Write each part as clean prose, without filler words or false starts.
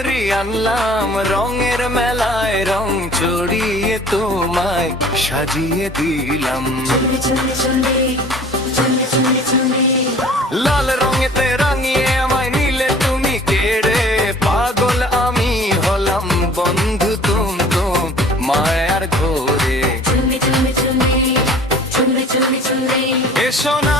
চুনরি আনলাম রঙের মেলায়, রং চড়িয়ে তোমায় সাজিয়ে দিলাম। লাল রঙেতে রাঙিয়ে আমায় নিলে তুমি কেড়ে, পাগল আমি হলাম বন্ধু তুম তুম মায়ার ঘোরে। এসো না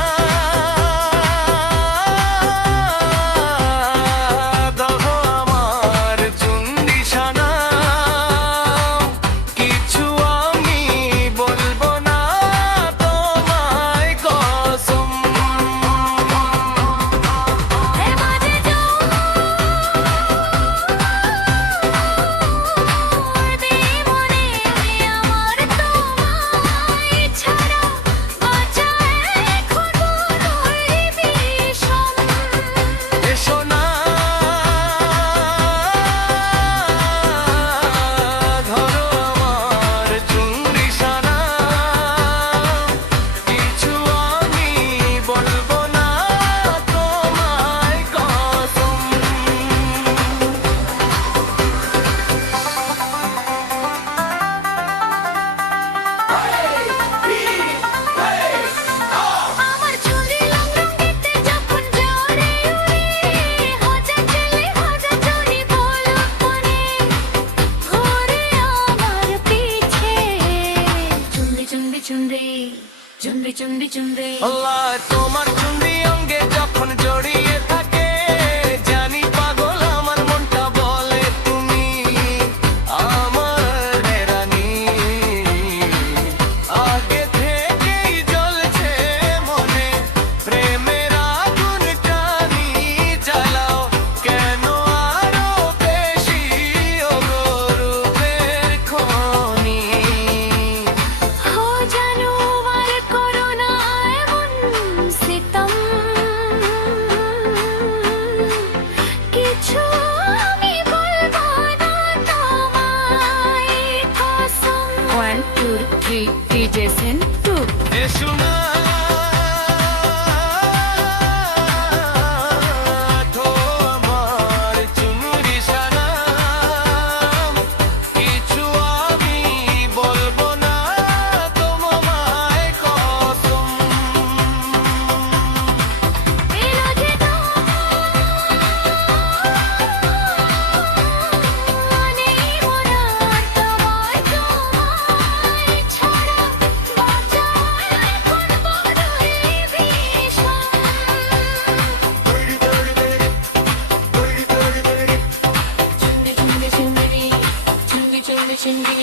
আল্লাহ তোমার চুনরি অঙ্গে যখন জড়িয়ে থাকে, জানি পাগল আমার মনটা বলে তুমি আমার রানী। আগে থেকেই জ্বলছে মনে প্রেমের আগুন, টানি জ্বালাও কেন আরো বেশি ও রূপের খনি। এসো না তোমার চুনরি সানাম, কিছু আমি বলবো না তোমায় কসম। Chindi